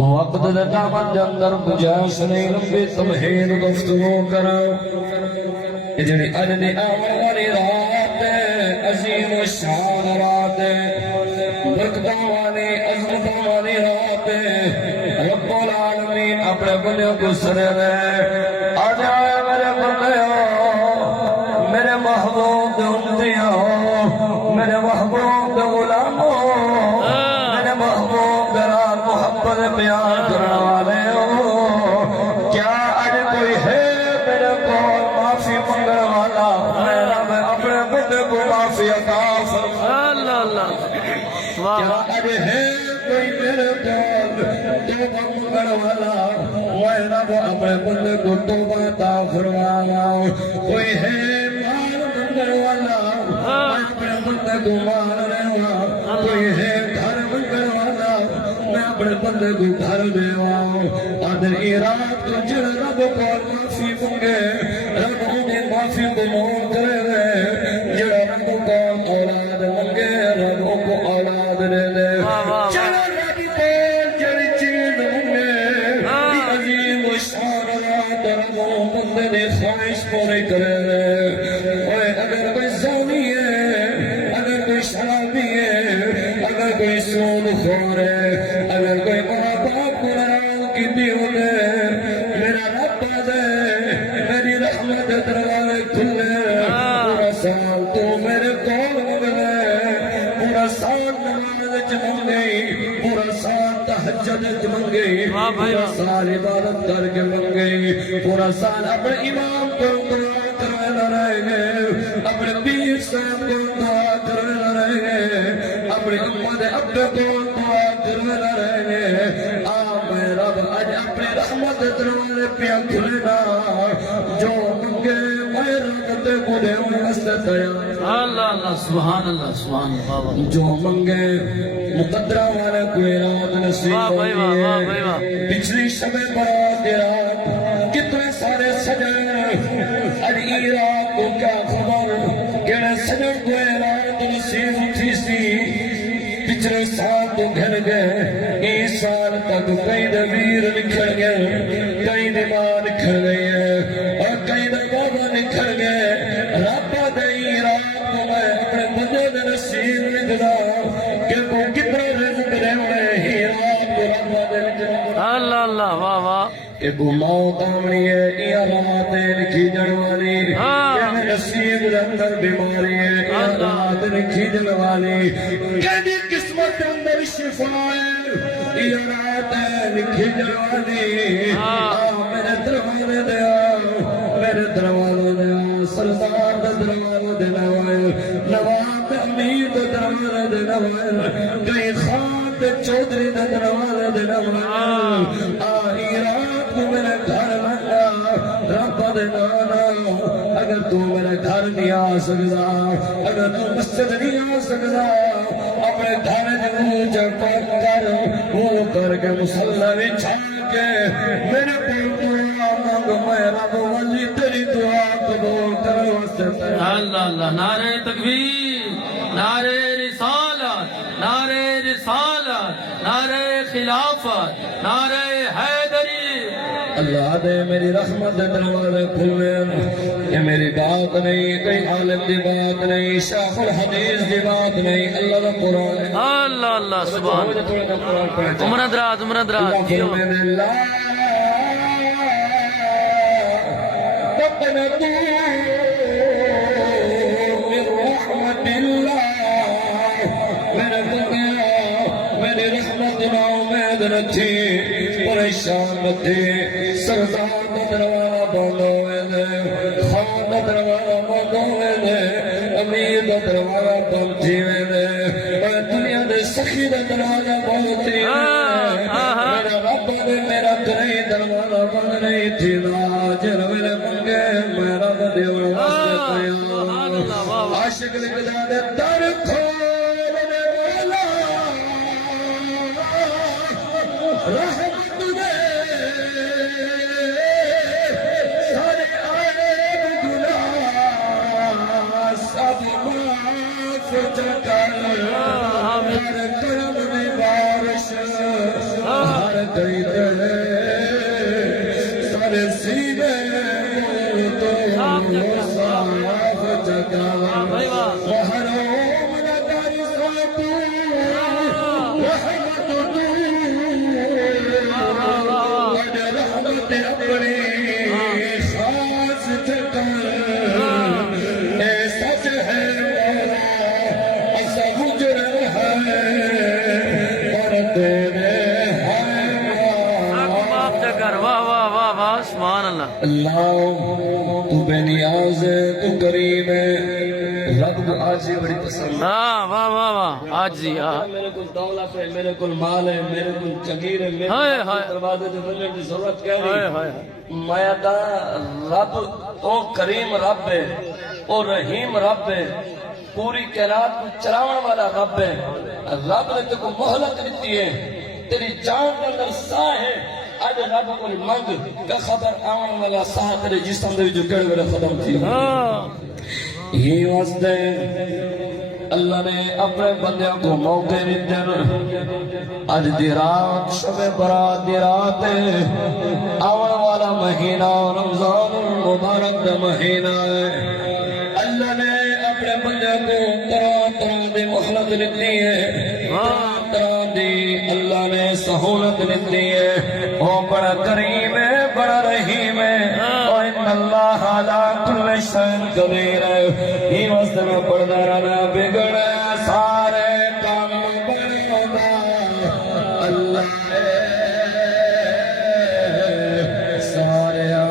وقت دامن جندر گجاش نہیں لمبی تمہین گفتگو کرو جڑی ادنی آمن والی رات عظیم شان رات برکتوں والی عظمتوں والی رات رب العالمین اپنے بندوں کو سنے دے آ جائے میرے بندیوں میرے محبوب دے امتیوں میرے محبوب دے غلاموں میرے محبوب درار محبت پیار کرنے والے ہو کیا اج کوئی ہے میرے کو معافی منگنے والا میرا میں اپنے بندے کو معافی عطا فرما کیا اج ہے کوئی میرے کو توبہ منگنے والا میرا وہ اپنے بندے کو توبہ عطا فرما کوئی ہے مال منگنے والا میں اپنے بندے کو مال رہا کوئی ہے گھر منگنے والا میں اپنے بندے کو گھر دے آؤں آدھر رات کو جڑ رب کو معافی منگے رب انہیں معافی قبول کرے دے جڑ رب کو اولاد منگے رب کو اولاد دے دے جڑ رب کو جڑی چیز منگے یہ عظیم و شان رات رب بندے نے خواہش پوری کرے دے اگر کوئی زانی ہے اگر کوئی شرابی ہے اگر کوئی سود خور ہے اگر کوئی ماں باپ کو ناراض کی دیو دے میرا رب دے میری رحمت دروازے کھلے پورا سال تو میرے کول ملے پورا سال نماز چمن گئی پورا سال تہجد چمن گئی پورا سال عبادت کر کے من گئی پورا سال اپنے امام کو دعا کرنے رہے گے اپنے پیر صاحب کو دعا کرنے رہے گے اپنے امت اپنے کو دعا کرنے رہے گے میں رب اج اپنے رحمت دروازے پہ کھلنا جو منگے میں رحمت کو دے واسطے تیار اللہ اللہ سبحان اللہ جو منگے مقدرہ والے کوئی رات نصیب ہوئی ہے پچھلی شب برات رات کتنے سارے سجن اج ای رات کو کیا خبر کہنے سجن کوئی رات نصیب تھی سی پچھلے سال تو گھر گئے اس سال تک کئی دبیر نکھڑ گئے کئی دماغ نکھڑ گئی ہے اور کئی دبابہ نکھڑ گئے رب دئی رات کو میں اپنے بندے دے نصیب نکلا کہ وہ کتنا رزق دے ہوئے ہی رات کو رب دے نکلا اللہ اللہ واہ واہ کہ وہ موت آمنی ہے یہ رات لکھی جڑ والی کہ نصیب اندر بیماری ہے یہ رات لکھی جڑ والی کہ قسمت اندر شفا ہے یہ رات لکھی جڑ والی میرے دروازے دے میرے دروازے دے سردار دے دروازے دے نواب امیر دے دروازے دے کئی خان دے چودھری دے دروازے دے رات کو میرے گھر لگا رب دے نانا اگر تو میرے گھر نہیں آ سکتا اگر تو مسجد نہیں آ سکتا اپنے گھر جب کر کے مسلح بچھا کے میرے دعا مانگ میں رب ولی تیری دعا قبول کرو اللہ اللہ نعرہ تکبیر نعرہ رسالت نعرہ رسالت نعرہ خلافت نعرہ حیدری اللہ دے میری رحمت دروازے کھلے یہ میری بات نہیں کئی عالم دی بات نہیں شیخ الحدیث دی بات نہیں اللہ دا قرآن ہے اللہ اللہ سبحان عمر دراز اللہ فرمین اللہ تقنطوا من رحمت اللہ میرے بندے میری رحمت نہ امید نہ تھی پریشان نہ تھی سردار کا دروازہ بند ہوئے دے خان کا دروازہ بند ہوئے دے امیر کا دروازہ بند تھی ہوئے دے دنیا دے سخی کا دروازہ بند تھی میرا رب دے میرا کئی دروازہ بند نہیں تھی ناجر میرے منگے میرا بدے اور واسطے تیار عاشق لکھدا دے در کھولنے والا رحمت دے سارے عیب گناہ سب معاف کر ہر کرم نبار کریتے سارے سینے تو صاف جگہ محروم نہ کر سو رحمت رحمت اپنی خاص ٹھکان اے سچ ہے ایسا گزر ہے اور تیرے معاف کر واہ واہ واہ واہ سبحان اللہ اللہ تو بے نیاز ہے تو کریم ہے رب کو آج بڑی پسند ہے ہاں واہ واہ واہ آج جی ہاں میرے کو دولت ہے میرے کو مال ہے میرے کو جگیر ہے میرے ہائے کو ہائے دروازے جو ملنے کی ضرورت کہہ ہائے رہی ہائے میں دا رب او کریم رب ہے او رحیم رب ہے پوری کائنات کو چلاون والا رب ہے رب نے تو مہلت دیتی ہے تیری جان کے اندر ساہ ہے اج رب کو منگ کہ خبر آن والا ساہ تیرے جسم دے جو کڑے ویلے ختم تھی ہاں یہ واسطے اللہ نے اپنے بندیاں کو موقع دیتے ہیں اج دی رات شب برات دی رات ہے آن والا مہینہ رمضان المبارک دا مہینہ ہے اللہ نے اپنے بندیاں کو طرح طرح دی مہلت دیتی ہے طرح طرح دی اللہ نے سہولت دیتی ہے وہ بڑا کریم ہے بڑا رحیم ہے وَإِنَّ اللَّهَ عَلَىٰ كُلِّ شَيْءٍ قَدِيرٌ یہ واسطے میں پڑھتا رہنا